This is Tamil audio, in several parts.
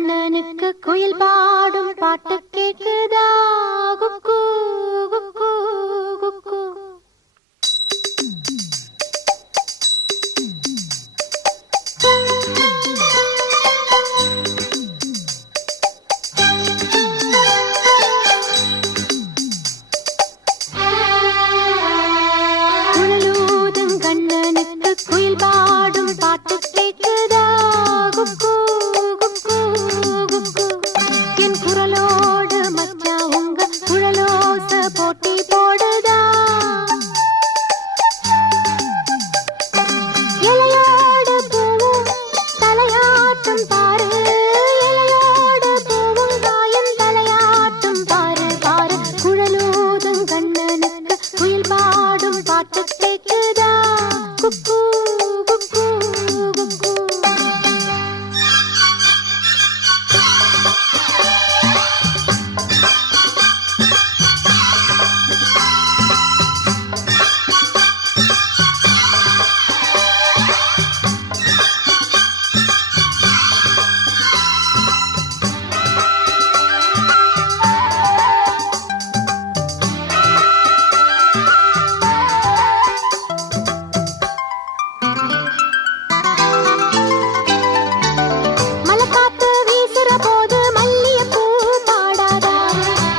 கண்ணனுக்கு குயில் பாடும் பாட்டு கேக்குதா? குக்கு குக்கு குக்கு. குழலூதும் கண்ணனுக்கு குயில் பாடும் பாட்டு கேக்குதா? குக்கு குக்கு குக்கு. என் குரலோடு மச்சா உங்க குழலோச போட்டி போடுதா? இலையோடு பூவும் தலையாட்டும் பாரு, இலையோடு பூவும் காயும் தலையாட்டும் பாரு பாரு. குழலூதும் கண்ணனுக்கு குயில் பாடும் பாட்டு கேக்குதா? குக்கு குக்கு குக்கு. மலைக்காத்து வீசுற போது மல்லிகைப்பூ பாடாதா?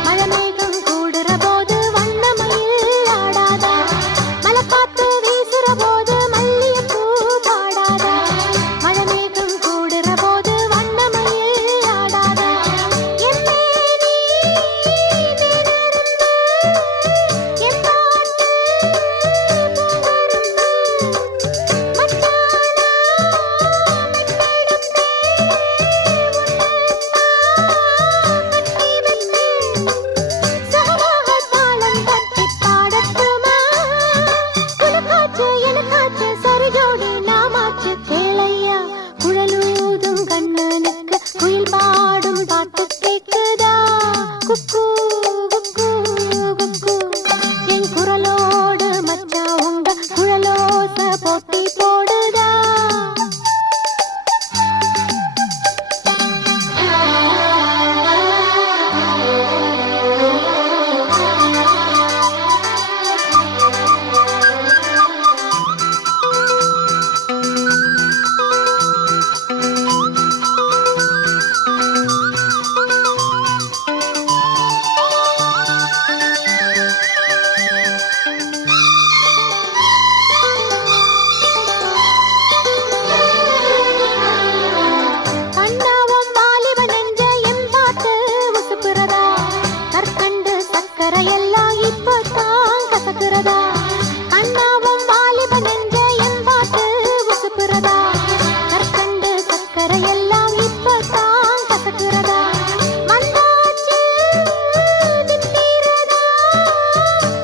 மழைமேகம் கூடுற போது வண்ணமயில் ஆடாதா? மலைக்காத்து வீசுற போது மல்லிகைப்பூ பாடாதா? மழைமேகம் கூடுற போது வண்ணமயில் ஆடாதா? எம்மேனி நிறந்து எம்பாட்டு மச்சானா மெட்டெடுப்பே கட்டி வெட்டி சகமாக தாளம் தட்டி பாடட்டுமா? உனக்காச்சு எனக்காச்சு சரி ஜோடி நாமாச்சு கேளையா. குழலூதும் கண்ணனுக்கு குயில் பாடும் பாட்டு கேக்குதா? குக்கு குக்கு குக்கு. என் குரலோடு மச்சா உங்க குழலோச போட்டி போடுதா? கண்ணாவும் வாலிப நெஞ்ச எம்பாட்டு உசுப்புறதா? கற்கண்டு சக்கரை எல்லாம் இப்பதான் கசக்குறதா? கண்ணாவும் வாலிப நெஞ்ச எம்பாட்டு உசுப்புறதா? கற்கண்டு சக்கரை எல்லாம் இப்பதான் கசக்குறதா? வந்தாச்சு நித்திரதா,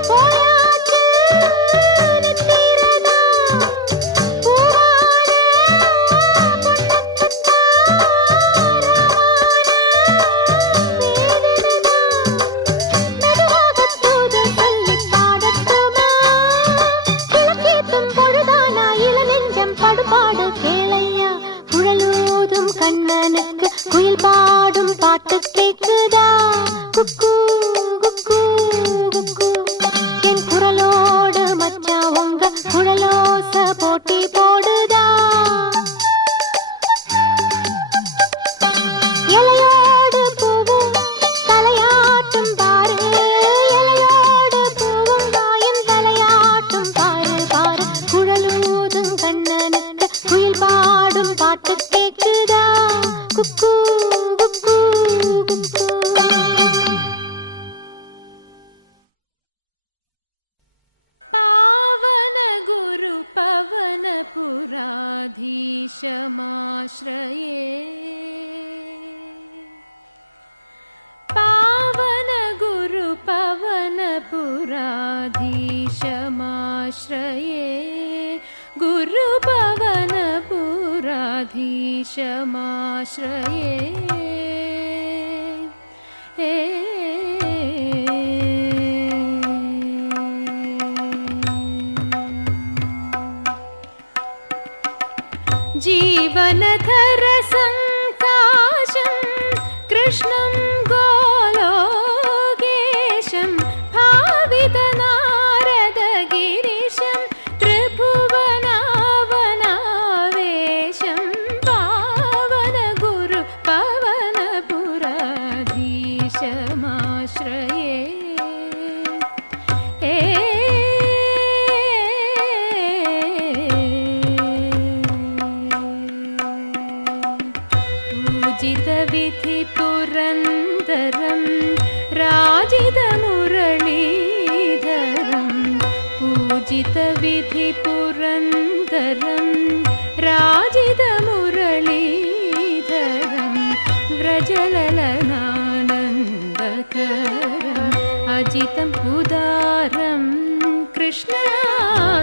போயாச்சு நித்திரதா. பூவான பொண்ணுக்குத்தான் மெதுவாக தூது சொல்லி பாடட்டுமா? கிழக்கேத்தும் பொழுதானா இள நெஞ்சம் படுபாடு கேளையா. குழலூதும் கண்ணனுக்கு குயில் பாடும் பாட்டு கேக்குதா? குக்கு குக்கு குக்கு. என் குரலோடு மச்சா உங்க குழலோச போட்டி போடுதா? இலையோடு பூவும் தலையாட்டும் பாரு, இலையோடு பூவும் காயும் தலையாட்டும் பாரு பாரு. குழலூதும் கண்ணனுக்கு குயில் பாடும் பாட்டு கேக்குதா? குக்கு குக்கு குக்கு. पावन गुरु पवन पुराधीशमाश्रये, पावन गुरु पवन पुराधीशमाश्रये, गुरु पवन पुराधीशमाश्रये. जीवनधर संकाशं पूजितविधिपुरन्दरं राजितमुरलीधरं पूजितविधिपुरन्दरं राजितमुरलीधरं व्रजललनानन्दकरम् अजितम् उदारं कृष्ण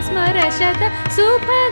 स्मरशत सुभगाकारम्